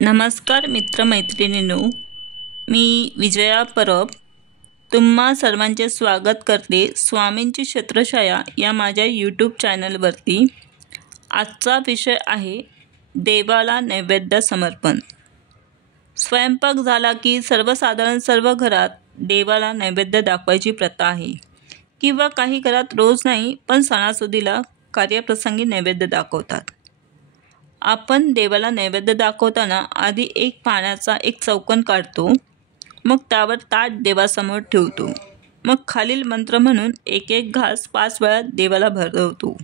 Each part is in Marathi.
नमस्कार मित्रमैत्रिणींनो, मी विजया परब तुम्हा सर्वांचे स्वागत करते स्वामींची छत्रछाया या माझ्या यूट्यूब चॅनलवरती। आजचा विषय आहे देवाला नैवेद्य समर्पण। स्वयंपाक झाला की सर्वसाधारण सर्व घरात देवाला नैवेद्य दाखवायची प्रथा आहे किंवा काही घरात रोज नाही पण सणासुदीला कार्यप्रसंगी नैवेद्य दाखवतात। आपण देवाला नैवेद्य दाखवताना आधी एक पाण्याचा एक चौकोन काढतो, मग त्यावर ताट देवासमोर ठेवतो, मग खालील मंत्र म्हणून एक एक घास 5 वेळा देवाला भरवतो,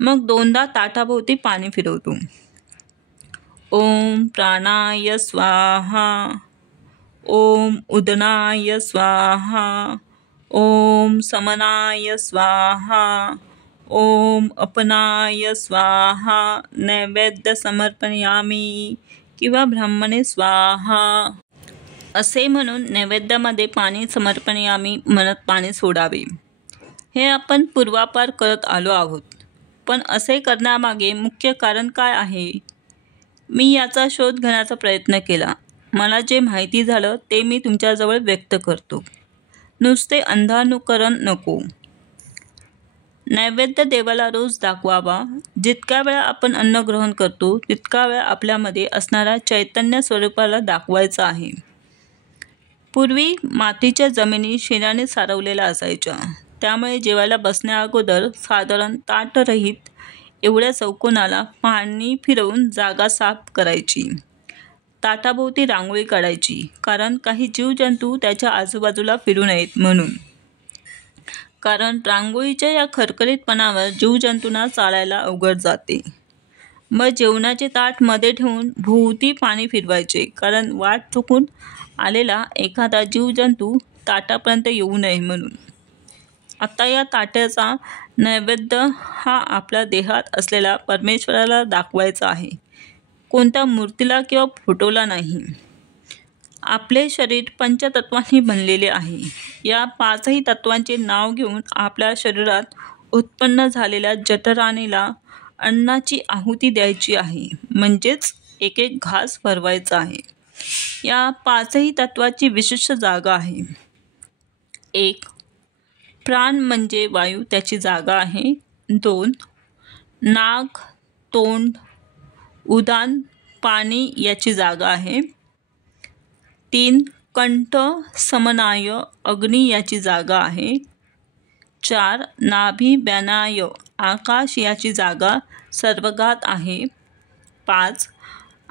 मग 2दा ताटाभोवती पाणी फिरवतो। ओम प्राणाय स्वाहा, ओम उदनाय स्वाहा, ओम समनाय स्वाहा, ओम अपनाय स्वाहा, नैवेद्य समर्पयामी किंवा ब्राह्मणे स्वाहा असे म्हणून नैवेद्यामध्ये पाणी समर्पयामी म्हणत पाणी सोडावे। हे आपण पूर्वापार करत आलो आहोत, पण असे करण्यामागे मुख्य कारण काय आहे? मी याचा शोध घेण्याचा प्रयत्न केला। मला जे माहिती झालं ते मी तुमच्याजवळ व्यक्त करतो। नुसते अंधानुकरण नको। नैवेद्य देवाला रोज दाखवावा। जितक्या वेळा आपण अन्न ग्रहण करतो तितका वेळा आपल्यामध्ये असणाऱ्या चैतन्य स्वरूपाला दाखवायचा आहे। पूर्वी मातीच्या जमिनी शेणाने सारवलेल्या असायच्या, त्यामुळे जेवायला बसण्याअगोदर साधारण ताटरहित एवढ्या चौकोनाला पाणी फिरवून जागा साफ करायची। ताटाभोवती रांगोळी काढायची, कारण काही जीवजंतू त्याच्या आजूबाजूला फिरू नयेत म्हणून। कारण रांगोळीच्या या खरखरीतपणावर जीवजंतूंना चालायला अवघड जाते। मग जेवणाचे ताट मध्ये ठेवून भोवती पाणी फिरवायचे, कारण वाट चुकून आलेला एखादा जीवजंतू ताटापर्यंत येऊ नये म्हणून। आता या ताटाचा नैवेद्य हा आपल्या देहात असलेला परमेश्वराला दाखवायचा आहे, कोणत्या मूर्तीला किंवा फोटोला नाही। आपले शरीर पंचतत्वांनी बनलेले आहे। या 5ही तत्वांचे नाव घेऊन आपल्या शरीरात उत्पन्न झालेल्या जठराणीला अन्नाची आहुती द्यायची आहे, म्हणजेच एक एक घास भरवायचा आहे। या 5ही तत्वाची विशिष्ट जागा आहे। 1. प्राण म्हणजे वायू, त्याची जागा आहे। 2. नाक, तोंड, उदान, पाणी याची जागा आहे। 3. कंठ, समनाय, अग्नी याची जागा आहे। 4. नाभी, व्यानाय, आकाश याची जागा सर्वगात आहे। 5.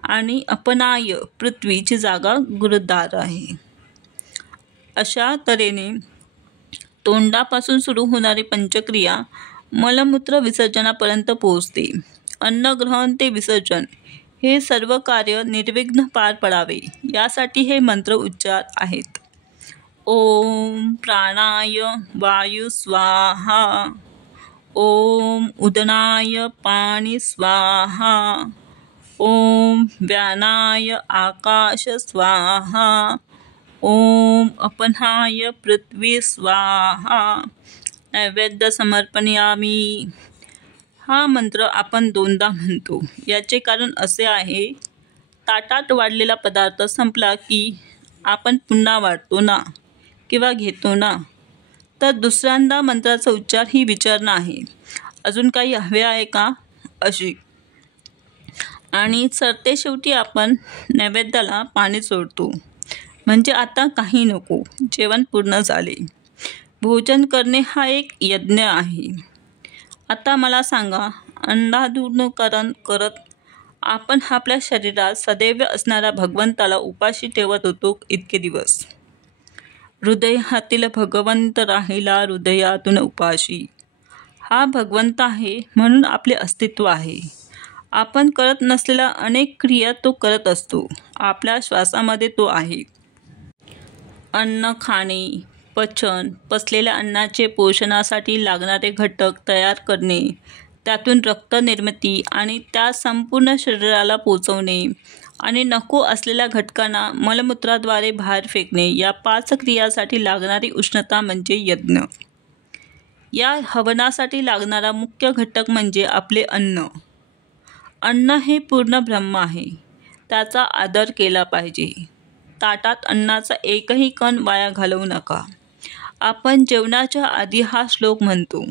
आणि अपनाय, पृथ्वीची जागा गुरुद्वार आहे। अशा तऱ्हेने तोंडापासून सुरू होणारी पंचक्रिया मलमूत्र विसर्जनापर्यंत पोहोचते। अन्नग्रहण ते विसर्जन हे सर्व कार्य निर्विघ्न पार पडावे यासाठी हे मंत्र उच्चार आहेत। ओम प्राणाय वायु स्वाहा, ओम उदनाय पाणी स्वाहा, ओम व्यानाय आकाश स्वाहा, ओम अपनाय पृथ्वी स्वाहा, नैवेद्य समर्पयामी। हा मंत्र आपण 2दा म्हणतो। याचे कारण असे आहे, ताटात वाढलेला पदार्थ संपला की आपण पुन्हा वाढतो ना किंवा घेतो ना, तर दुसऱ्यांदा मंत्राचा उच्चार ही विचारणा आहे, अजून काही हवे आहे का अशी। आणि सरतेशेवटी आपण नैवेद्याला पाणी सोडतो, म्हणजे आता काही नको, जेवण पूर्ण झाले। भोजन करणे हा एक यज्ञ आहे। आता मला सांगा, अंधानुकरण करत आपण आपल्या शरीरात सदैव असणाऱ्या भगवंताला उपाशी ठेवत होतो इतके दिवस। हृदयातील भगवंत राहिला हृदयातून उपाशी। हा भगवंत आहे म्हणून आपले अस्तित्व आहे। आपण करत नसलेल्या अनेक क्रिया तो करत असतो। आपल्या श्वासामध्ये तो आहे। अन्न खाणे, पचन, पचलेल्या अन्नाचे पोषणासाठी लागणारे घटक तयार करणे, त्यातून रक्त निर्मिती आणि त्या संपूर्ण शरीराला पोचवणे आणि नको असलेल्या घटकांना मलमूत्राद्वारे बाहेर फेकणे, या 5 क्रियासाठी लागणारी उष्णता म्हणजे यज्ञ। या हवनासाठी लागणारा मुख्य घटक म्हणजे आपले अन्न। अन्न हे पूर्ण ब्रह्म आहे। त्याचा आदर केला पाहिजे. ताटात अन्नाचा एकही कण वाया घालवू नका. आपण जेवणाच्या आधी हा श्लोक म्हणतो.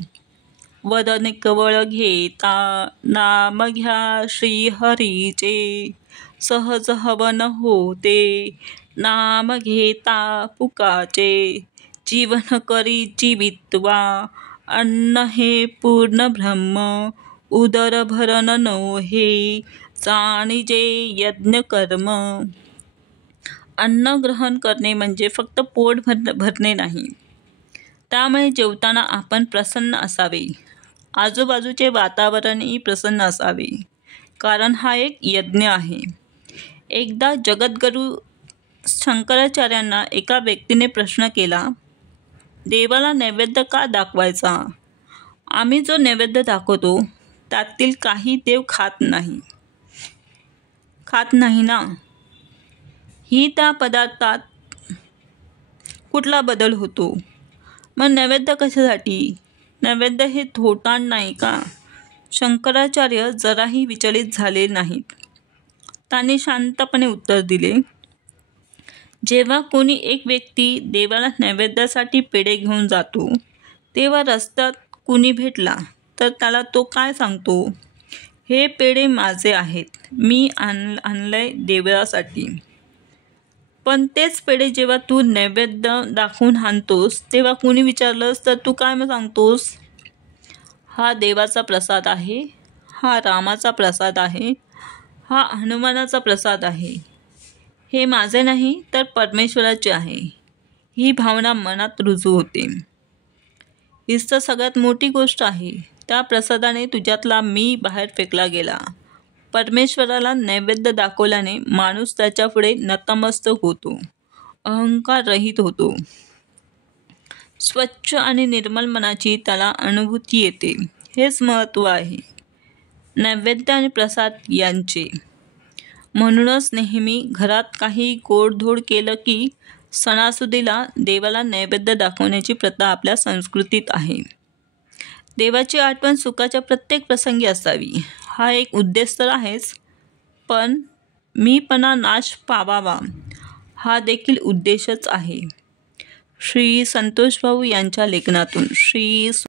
वदन कवळ घेता नाम घ्या श्रीहरीचे, सहज हवन होते नाम घेता पुकाचे. जीवन करी जीवित्वा अन्न हे पूर्ण ब्रह्म, उदर भरण नोहे जाणिजे यज्ञ कर्म. अन्न ग्रहण करणे म्हणजे फक्त पोट भरणे नाही. त्यामुळे जेवताना आपण प्रसन्न असावे. आजूबाजूचे वातावरणही प्रसन्न असावे, कारण हा एक यज्ञ आहे. एकदा जगद्गुरू शंकराचार्यांना एका व्यक्तीने प्रश्न केला, देवाला नैवेद्य का दाखवायचा? आम्ही जो नैवेद्य दाखवतो त्यातील काही देव खात नाही ना. ही त्या पदार्थात कुठला बदल होतो? मग नैवेद्य कशासाठी? नैवेद्य हे थोटांड नाही का? शंकराचार्य जराही विचलित झाले नाहीत. त्यांनी शांतपणे उत्तर दिले, जेव्हा कोणी एक व्यक्ती देवाला नैवेद्यासाठी पेढे घेऊन जातो, तेव्हा रस्त्यात कुणी भेटला तर त्याला तो काय सांगतो? हे पेढे माझे आहेत, मी आणलंय देवासाठी. पण तेच पेढे जेव्हा तू नैवेद्य दाखवून आणतोस, तेव्हा कुणी विचारलंस तर तू काय सांगतोस? हा देवाचा प्रसाद आहे, हा रामाचा प्रसाद आहे, हा हनुमानाचा प्रसाद आहे. हे माझे नाही तर परमेश्वराचे आहे. ही भावना मनात रुजू होते. हीच तर सगळ्यात मोठी गोष्ट आहे. त्या प्रसादाने तुझ्यातला मी बाहेर फेकला गेला. परमेश्वराला नैवेद्य दाखवल्याने माणूस त्याच्यापुढे नतमस्तक होतो, अहंकार रहित होतो. स्वच्छ आणि निर्मल मनाची त्याला अनुभूती येते. हेच महत्त्व आहे नैवेद्य आणि प्रसाद यांचे. म्हणूनच नेहमी घरात काही गोडधोड केलं की सणासुदीला देवाला नैवेद्य दाखवण्याची प्रथा आपल्या संस्कृतीत आहे. देवाची आठवण सुखाच्या प्रत्येक प्रसंगी असावी, हा एक उद्देश तर आहेच, पण मीपणा नाश पावावा हा देखील उद्देशच आहे. श्री संतोष भाऊ यांच्या लेखनातून. श्री